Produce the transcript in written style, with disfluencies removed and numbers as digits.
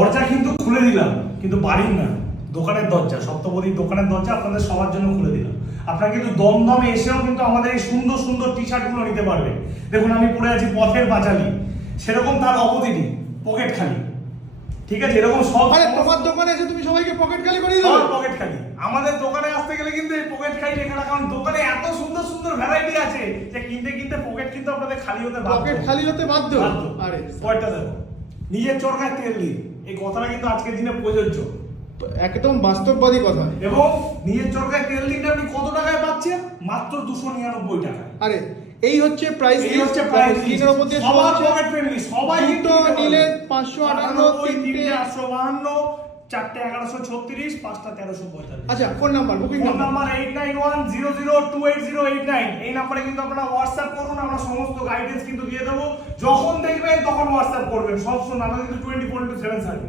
দরজা কিন্তু খুলে দিলাম, কিন্তু বাড়ির না, দোকানের দরজা, সপ্তপদীর দোকানের দরজা আপনাদের সবার জন্য খুলে দিলাম। আপনারা কিন্তু দমদমে এসেও কিন্তু আমাদের এই সুন্দর সুন্দর টি শার্টগুলো নিতে পারবে। দেখুন আমি পরে আছি পথের পাঁচালী, সেরকম তার অপোজিটই পকেট খালি। ঠিক আছে, এরকম সব। আরে তোমার দোকানে এসে তুমি সবাইকে পকেট খালি করে দিও। পকেট খালি। আমাদের দোকানে আসতে গেলে কিন্তু এই পকেট খালি লেখা, কারণ দোকানে এত সুন্দর সুন্দর ভ্যারাইটি আছে যে কিনতে কিনতে পকেট কিন্তু আপনাদের খালি হতে বাধ্য। পকেট খালি হতে বাধ্য। আরে পয়েন্টটা দেখো, নিজের চরকায় তেল দিন, এই কথাটা কিন্তু আজকের দিনে প্রযোজ্য, একদম বাস্তববাদী কথা। এবং নিজের চরকায় তেল দিনটা আপনি কত টাকায় পাচ্ছেন? মাত্র 299 টাকা। আরে এই হচ্ছে প্রাইস, এই হচ্ছে প্রাইস। স্ক্রিনের উপর দিয়ে সবার পকেট ফ্রেন্ডলি, সবাই দুটো নিলে 558, তিনটে 852, চারটে 1136, পাঁচটা 1345। আচ্ছা phone number, booking phone number 8910028089। এই নাম্বারে কিন্তু আপনারা হোয়াটসঅ্যাপ করুন, আমরা সমস্ত গাইডেন্স কিন্তু দিয়ে দেবো। যখন দেখবেন তখন হোয়াটসঅ্যাপ করবেন, সব সময়। আমাদের কিন্তু 24/7 সার্ভিস।